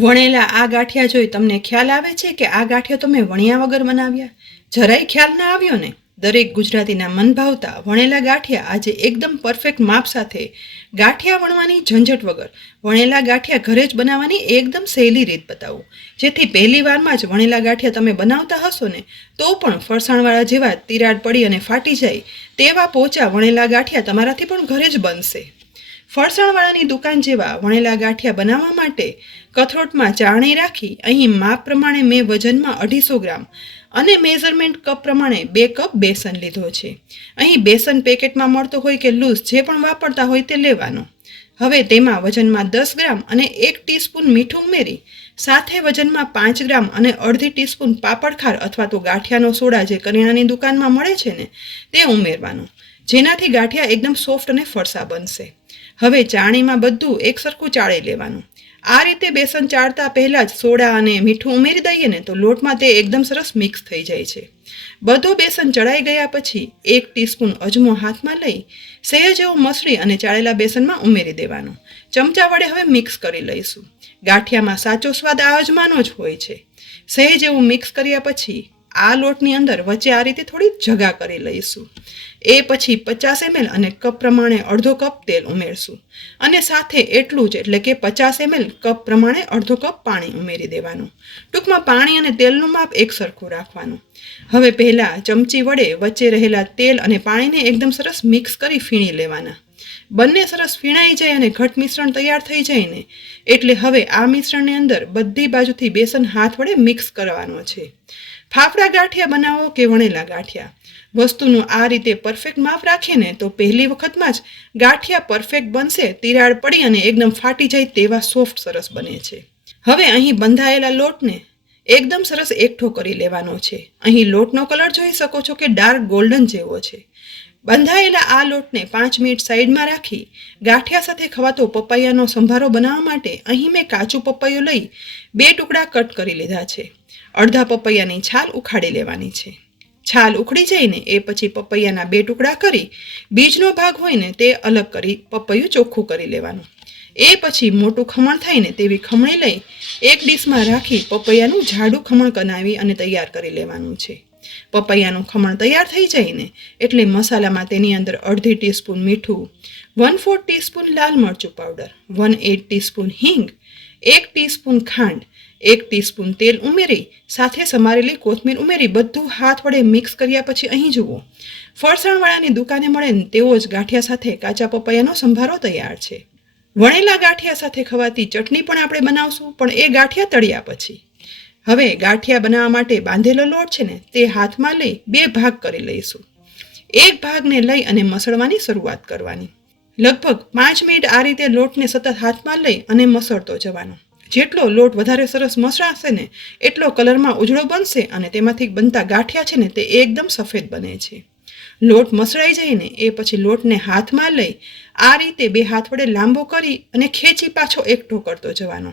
વણેલા આ ગાંઠિયા જોઈ તમને ખ્યાલ આવે છે કે આ ગાંઠિયા તમે વણ્યા વગર બનાવ્યા? જરાય ખ્યાલ ના આવ્યો ને? દરેક ગુજરાતીના મન ભાવતા વણેલા ગાંઠિયા આજે એકદમ પરફેક્ટ માપ સાથે ગાંઠિયા વણવાની ઝંઝટ વગર વણેલા ગાંઠિયા ઘરે જ બનાવવાની એકદમ સહેલી રીત બતાવું, જેથી પહેલી વારમાં જ વણેલા ગાંઠિયા તમે બનાવતા હશો ને તો પણ ફરસાણવાળા જેવા તિરાડ પડી અને ફાટી જાય તેવા પોચા વણેલા ગાંઠિયા તમારાથી પણ ઘરે જ બનશે. ફરસાણવાળાની દુકાન જેવા વણેલા ગાંઠિયા બનાવવા માટે કથરોટમાં ચાળણી રાખી અહીં માપ પ્રમાણે મેં વજનમાં 250 ગ્રામ અને મેઝરમેન્ટ કપ પ્રમાણે 2 કપ બેસન લીધો છે. અહીં બેસન પેકેટમાં મળતો હોય કે લૂઝ જે પણ વાપરતા હોય તે લેવાનો. હવે તેમાં વજનમાં 10 ગ્રામ અને 1 ટીસ્પૂન મીઠું ઉમેરી સાથે વજનમાં 5 ગ્રામ અને અડધી ટીસ્પૂન પાપડખાર અથવા તો ગાંઠિયાનો સોડા જે કરિયાણાની દુકાનમાં મળે છે ને તે ઉમેરવાનું, જેનાથી ગાંઠિયા એકદમ સોફ્ટ અને ફરસા બનશે. હવે ચાળણીમાં બધું એકસરખું ચાળી લેવાનું. આ રીતે બેસન ચાળતા પહેલાં જ સોડા અને મીઠું ઉમેરી દઈએ ને તો લોટમાં તે એકદમ સરસ મિક્સ થઈ જાય છે. બધું બેસન ચડાઈ ગયા પછી 1 ટીસ્પૂન અજમો હાથમાં લઈ સહેજ એવું મસળી અને ચાળેલા બેસનમાં ઉમેરી દેવાનું. ચમચા વડે હવે મિક્સ કરી લઈશું. ગાંઠિયામાં સાચો સ્વાદ આ અજમાનો જ હોય છે. સહેજ એવું મિક્સ કર્યા પછી આ લોટની અંદર વચ્ચે આ રીતે થોડી જગા કરી લઈશું. એ પછી 50 ml અને કપ પ્રમાણે અડધો કપ તેલ ઉમેરશું અને સાથે એટલું જ એટલે કે 50 ml કપ પ્રમાણે અડધો કપ પાણી ઉમેરી દેવાનું. ટૂંકમાં પાણી અને તેલનું માપ એક સરખું રાખવાનું. હવે પહેલાં ચમચી વડે વચ્ચે રહેલા તેલ અને પાણીને એકદમ સરસ મિક્સ કરી ફીણી લેવાના. બંને સરસ ફીણાઈ જાય અને ઘટ મિશ્રણ તૈયાર થઈ જાય ને એટલે હવે આ મિશ્રણની અંદર બધી બાજુથી બેસન હાથ વડે મિક્સ કરવાનો છે. ફાફડા ગાંઠિયા બનાવો કે વણેલા ગાંઠિયા, વસ્તુનું આ રીતે પરફેક્ટ માપ રાખીએ ને તો પહેલી વખતમાં જ ગાંઠિયા પરફેક્ટ બનશે, તિરાડ પડી અને એકદમ ફાટી જાય તેવા સોફ્ટ સરસ બને છે. હવે અહીં બંધાયેલા લોટને એકદમ સરસ એકઠો કરી લેવાનો છે. અહીં લોટનો કલર જોઈ શકો છો કે ડાર્ક ગોલ્ડન જેવો છે. બંધાયેલા આ લોટને 5 મિનિટ સાઈડમાં રાખી ગાંઠિયા સાથે ખવાતો પપૈયાનો સંભારો બનાવવા માટે અહીં મેં કાચું પપૈયું લઈ 2 ટુકડા કટ કરી લીધા છે. અડધા પપૈયાની છાલ ઉખાડી લેવાની છે. છાલ ઉખડી જાય ને એ પછી પપૈયાના 2 ટુકડા કરી બીજનો ભાગ હોય ને તે અલગ કરી પપૈયું ચોખ્ખું કરી લેવાનું. એ પછી મોટું ખમણ થાય ને તેવી ખમણી લઈ એક ડીશમાં રાખી પપૈયાનું જાડું ખમણ બનાવી અને તૈયાર કરી લેવાનું છે. પપૈયાનું ખમણ તૈયાર થઈ જાય ને એટલે મસાલામાં તેની અંદર અડધી ટીસ્પૂન મીઠું, 1/4 ટીસ્પૂન લાલ મરચું પાવડર, 1/8 ટીસ્પૂન હિંગ, 1 ટીસ્પૂન ખાંડ, 1 ટીસ્પૂન તેલ ઉમેરી સાથે સમારેલી કોથમીર ઉમેરી બધું હાથ વડે મિક્સ કર્યા પછી અહીં જુઓ ફરસાણવાળાની દુકાને મળે ને તેવો જ ગાંઠિયા સાથે કાચા પપૈયાનો સંભારો તૈયાર છે. વણેલા ગાંઠિયા સાથે ખવાતી ચટણી પણ આપણે બનાવશું, પણ એ ગાંઠિયા તળ્યા પછી. હવે ગાંઠિયા બનાવવા માટે બાંધેલો લોટ છે ને તે હાથમાં લઈ 2 ભાગ કરી લઈશું. એક ભાગને લઈ અને મસળવાની શરૂઆત કરવાની. લગભગ 5 મિનિટ આ રીતે લોટને સતત હાથમાં લઈ અને મસળતો જવાનો. જેટલો લોટ વધારે સરસ મસળાશે ને એટલો કલરમાં ઉજળો બનશે અને તેમાંથી બનતા ગાંઠિયા છે ને તે એકદમ સફેદ બને છે. લોટ મસળાઈ જાય ને એ પછી લોટને હાથમાં લઈ આ રીતે 2 હાથ વડે લાંબો કરી અને ખેંચી પાછો એકઠો કરતો જવાનો.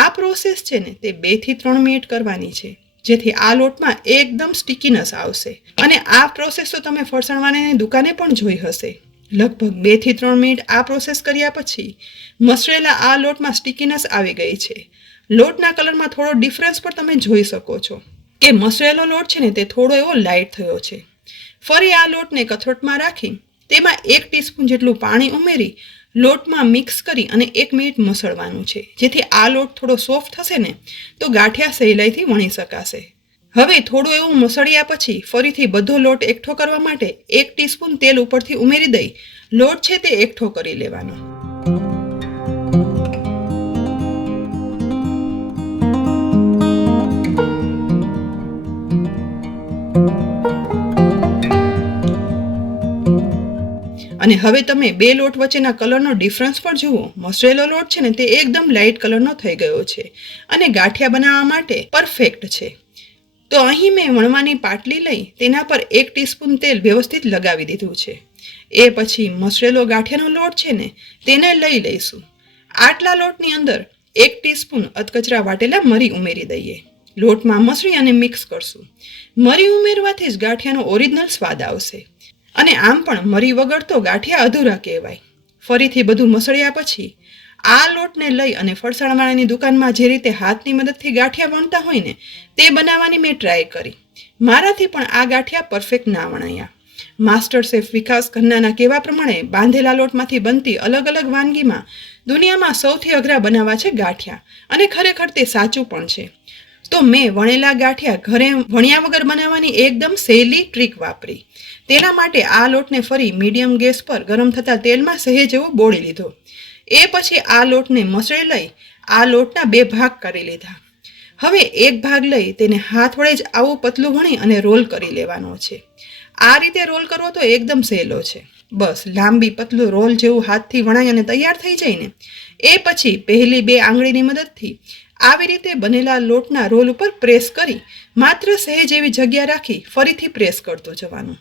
આ પ્રોસેસ છે ને તે 2 થી 3 મિનિટ કરવાની છે, જેથી આ લોટમાં એકદમ સ્ટીકીનેસ આવશે. અને આ પ્રોસેસ તો તમે ફરસાણવાળાની દુકાને પણ જોઈ હશે. લગભગ 2 થી 3 મિનિટ આ પ્રોસેસ કર્યા પછી મસળેલા આ લોટમાં સ્ટીકીનેસ આવી ગઈ છે. લોટના કલરમાં થોડો ડિફરન્સ પણ તમે જોઈ શકો છો કે મસળેલો લોટ છે ને તે થોડો એવો લાઇટ થયો છે. ફરી આ લોટને કથરોટમાં રાખી તેમાં 1 ટીસ્પૂન જેટલું પાણી ઉમેરી લોટમાં મિક્સ કરી અને 1 મિનિટ મસળવાનું છે, જેથી આ લોટ થોડો સોફ્ટ થશે ને તો ગાંઠિયા સહેલાઈથી વણી શકાશે. હવે થોડું એવું મસળ્યા પછી ફરીથી બધો લોટ એકઠો કરવા માટે 1 ટીસ્પૂન તેલ ઉપરથી ઉમેરી દઈ લોટ છે તે એકઠો કરી લેવાનો. અને હવે તમે 2 લોટ વચ્ચેના કલરનો ડિફરન્સ પણ જુઓ. મસળેલો લોટ છે ને તે એકદમ લાઇટ કલરનો થઈ ગયો છે અને ગાંઠિયા બનાવવા માટે પરફેક્ટ છે. તો અહીં મેં વણવાની પાટલી લઈ તેના પર 1 ટીસ્પૂન તેલ વ્યવસ્થિત લગાવી દીધું છે. એ પછી મસળેલો ગાંઠિયાનો લોટ છે ને તેને લઈ લઈશું. આટલા લોટની અંદર 1 ટીસ્પૂન અધકચરા વાટેલા મરી ઉમેરી દઈએ. લોટમાં મસળી અને મિક્સ કરશું. મરી ઉમેરવાથી જ ગાંઠિયાનો ઓરિજિનલ સ્વાદ આવશે અને આમ પણ મરી વગર તો ગાંઠિયા અધૂરા કહેવાય. ફરીથી બધું મસળ્યા પછી આ લોટને લઈ અને ફરસાણવાળાની દુકાનમાં જે રીતે હાથની મદદથી ગાંઠિયા વણતા હોય ને તે બનાવવાની મેં ટ્રાય કરી. મારાથી પણ આ ગાંઠિયા પરફેક્ટ ના વણાયા. માસ્ટર શેફ વિકાસ ખન્નાના કહેવા પ્રમાણે બાંધેલા લોટમાંથી બનતી અલગ અલગ વાનગીમાં દુનિયામાં સૌથી અઘરા બનાવવા છે ગાંઠિયા, અને ખરેખર તે સાચું પણ છે. તો મેં વણેલા ગાંઠિયા ઘરે વણ્યા વગર બનાવવાની એકદમ સહેલી ટ્રીક વાપરી. તેના માટે આ લોટને ફરી મીડિયમ ગેસ પર ગરમ થતા તેલમાં સહેજ એવો બોળી લીધો. એ પછી આ લોટને મસળી લઈ આ લોટના 2 ભાગ કરી લીધા. હવે એક ભાગ લઈ તેને હાથ વડે જ આવું પતલું વણી અને રોલ કરી લેવાનો છે. આ રીતે રોલ કરવો તો એકદમ સહેલો છે. બસ લાંબી પતલું રોલ જેવું હાથથી વણાઈ અને તૈયાર થઈ જાય ને એ પછી પહેલી 2 આંગળીની મદદથી આવી રીતે બનેલા લોટના રોલ ઉપર પ્રેસ કરી માત્ર સહેજ એવી જગ્યા રાખી ફરીથી પ્રેસ કરતો જવાનું.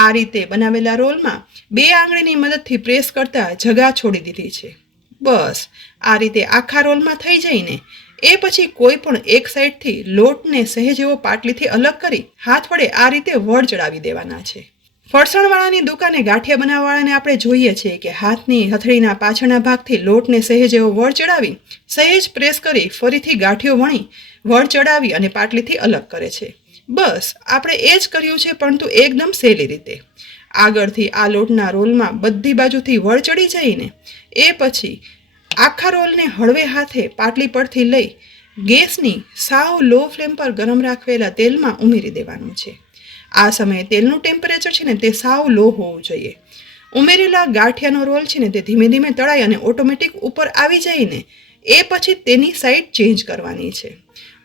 આ રીતે બનાવેલા રોલમાં 2 આંગળીની મદદથી પ્રેસ કરતા જગા છોડી દીધી છે. બસ આ રીતે આખા રોલમાં થઈ જાય ને એ પછી કોઈ પણ એક સાઈડથી લોટને સહેજ એવો પાટલીથી અલગ કરી હાથ વડે આ રીતે વળ ચડાવી દેવાના છે. ફરસાણવાળાની દુકાને ગાંઠિયા બનાવવાવાળાને આપણે જોઈએ છીએ કે હાથની હથેળીના પાછળના ભાગથી લોટને સહેજ એવો વળ ચડાવી સહેજ પ્રેસ કરી ફરીથી ગાંઠિયો વણી વળ ચડાવી અને પાટલીથી અલગ કરે છે. બસ આપણે એ જ કર્યું છે, પરંતુ એકદમ સહેલી રીતે. આગળથી આ લોટના રોલમાં બધી બાજુથી વળ ચડી જઈને એ પછી આખા રોલને હળવે હાથે પાટલી પરથી લઈ ગેસની સાવ લો ફ્લેમ પર ગરમ રાખેલા તેલમાં ઉમેરી દેવાનું છે. આ સમયે તેલનું ટેમ્પરેચર છે ને તે સાવ લો હોવું જોઈએ. ઉમેરેલા ગાંઠિયાનો રોલ છે ને તે ધીમે ધીમે તળાઈ અને ઓટોમેટિક ઉપર આવી જાય ને એ પછી તેની સાઈડ ચેન્જ કરવાની છે.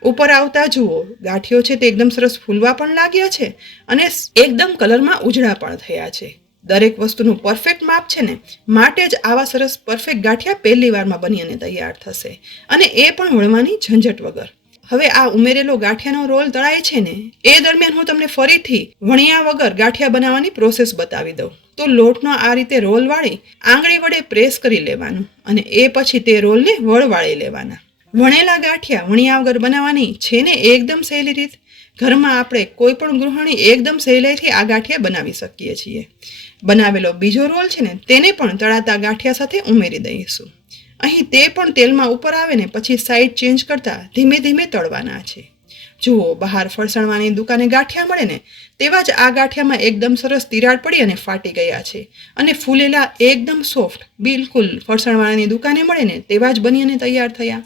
ઉપર આવતા જુઓ ગાંઠિયો છે તે એકદમ સરસ ફૂલવા પણ લાગ્યા છે અને એકદમ કલરમાં ઉજળા પણ થયા છે. દરેક વસ્તુનું પરફેક્ટ માપ છે ને માટે જ આવા સરસ પરફેક્ટ ગાંઠિયા પહેલી વારમાં બની અને તૈયાર થશે, અને એ પણ વણવાની ઝંઝટ વગર. હવે આ ઉમેરેલો ગાંઠિયાનો રોલ તળાય છે ને એ દરમિયાન હું તમને ફરીથી વણ્યા વગર ગાંઠિયા બનાવવાની પ્રોસેસ બતાવી દઉં. તો લોટનો આ રીતે રોલ વાળી આંગળી વડે પ્રેસ કરી લેવાનું અને એ પછી તે રોલને વળવાળી લેવાના. વણેલા ગાંઠિયા વણ્યા વગર બનાવવાની છે ને એકદમ સહેલી રીત. ઘરમાં આપણે કોઈ પણ ગૃહિણી એકદમ સહેલાઈથી આ ગાંઠિયા બનાવી શકીએ છીએ. બનાવેલો બીજો રોલ છે ને તેને પણ તળાતા ગાંઠિયા સાથે ઉમેરી દઈશું. અહીં તે પણ તેલમાં ઉપર આવે ને પછી સાઈડ ચેન્જ કરતા ધીમે ધીમે તળવાના છે. જુઓ બહાર ફરસાણવાની દુકાને ગાંઠિયા મળે ને તેવા જ આ ગાંઠિયામાં એકદમ સરસ તિરાડ પડી અને ફાટી ગયા છે, અને ફૂલેલા એકદમ સોફ્ટ બિલકુલ ફરસાણવાળાની દુકાને મળે ને તેવા જ બની અને તૈયાર થયા.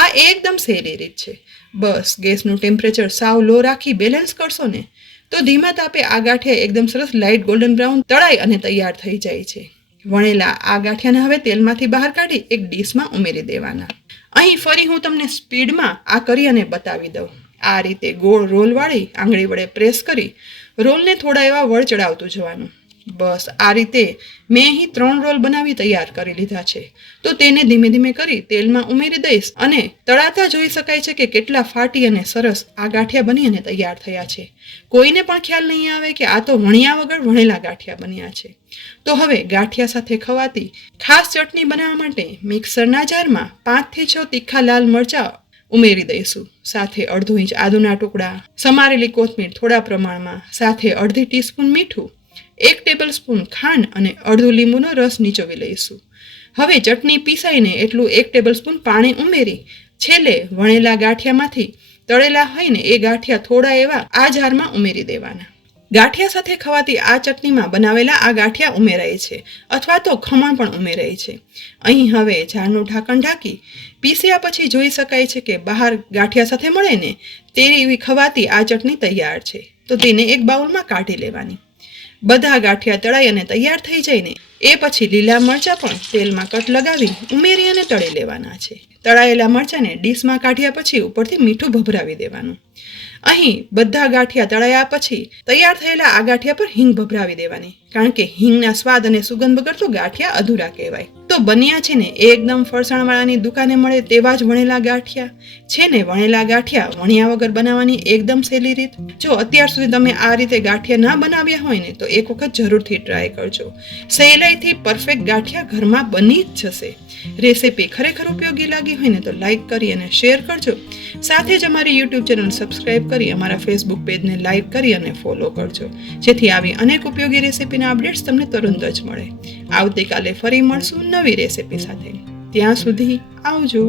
આ એકદમ સહેલી રીત છે. બસ ગેસનું ટેમ્પરેચર સાવ લો રાખી બેલેન્સ કરશો ને તો ધીમા તાપે આ ગાંઠિયા એકદમ સરસ લાઇટ ગોલ્ડન બ્રાઉન તળાઈ અને તૈયાર થઈ જાય છે. વણેલા આ ગાંઠિયાને હવે તેલમાંથી બહાર કાઢી એક ડીશમાં ઉમેરી દેવાના. અહીં ફરી હું તમને સ્પીડમાં આ કરી અને બતાવી દઉં. આ રીતે ગોળ રોલ વાળી આંગળી વડે પ્રેસ કરી રોલને થોડા એવા વળ ચડાવતું જવાનું. બસ આ રીતે મેં અહીં 3 રોલ બનાવી તૈયાર કરી લીધા છે. તો તેને ધીમે ધીમે કરી તેલમાં ઉમેરી દઈશ અને તળાતા જોઈ શકાય છે કે કેટલા ફાટી અને સરસ આ ગાંઠિયા બની અને તૈયાર થયા છે. કોઈને પણ ખ્યાલ નહીં આવે કે આ તો વણ્યા વગર વણેલા ગાંઠિયા બન્યા છે. તો હવે ગાંઠિયા સાથે ખવાતી ખાસ ચટણી બનાવવા માટે મિક્સરના જારમાં 5 થી 6 તીખા લાલ મરચાં ઉમેરી દઈશું. સાથે 1/2 ઇંચ આદુના ટુકડા, સમારેલી કોથમીર થોડા પ્રમાણમાં, સાથે 1/2 ટીસ્પૂન મીઠું, 1 ટેબલસ્પૂન ખાંડ અને અડધું લીંબુનો રસ નીચોવી લઈશું. હવે ચટણી પીસાઈને એટલું 1 ટેબલસ્પૂન પાણી ઉમેરી છેલ્લે વણેલા ગાંઠિયામાંથી તળેલા હોય ને એ ગાંઠિયા થોડા એવા આ જારમાં ઉમેરી દેવાના. ગાંઠિયા સાથે ખવાતી આ ચટણીમાં બનાવેલા આ ગાંઠિયા ઉમેરાય છે અથવા તો ખમણ પણ ઉમેરાય છે. અહીં હવે જારનું ઢાંકણ ઢાંકી પીસ્યા પછી જોઈ શકાય છે કે બહાર ગાંઠિયા સાથે મળે ને તેવી ખવાતી આ ચટણી તૈયાર છે. તો તેને એક બાઉલમાં કાઢી લેવાની. બધા ગાંઠિયા તળાઈ અને તૈયાર થઈ જાય ને એ પછી લીલા મરચાં પણ તેલમાં કટ લગાવી ઉમેરી અને તળી લેવાના છે. તળાયેલા મરચાંને ડીશમાં કાઢ્યા પછી ઉપરથી મીઠું ભભરાવી દેવાનું. અહીં બધા ગાંઠિયા તળાયા પછી તૈયાર થયેલા આ ગાંઠિયા પર હિંગ ભભરાવી દેવાની, કારણ કે હિંગના સ્વાદ અને સુગંધ વગર તો ગાંઠિયા અધૂરા કહેવાય. તો બન્યા છે ને એકદમ ફરસાણવાળાની દુકાને મળે તેવા જ વણેલા ગાંઠિયા છે ને. વણેલા ગાંઠિયા વણ્યા વગર બનાવવાની એકદમ સહેલી રીત. જો અત્યાર સુધી તમે આ રીતે ગાંઠિયા ના બનાવ્યા હોય ને તો એક વખત જરૂરથી ટ્રાય કરજો. સહેલાઈથી પરફેક્ટ ગાંઠિયા ઘરમાં બની જ જશે. રેસીપી ખરેખર ઉપયોગી લાગી હોય ને તો લાઈક કરી અને શેર કરજો. સાથે જ અમારી યુટ્યુબ ચેનલ સબસ્ક્રાઈબ કરી અમારા ફેસબુક પેજને લાઈક કરી અને ફોલો કરજો, જેથી આવી અનેક ઉપયોગી રેસીપીના અપડેટ્સ તમને તરત જ મળે. આવતીકાલે ફરી મળશું નવી રેસીપી સાથે. ત્યાં સુધી આવજો.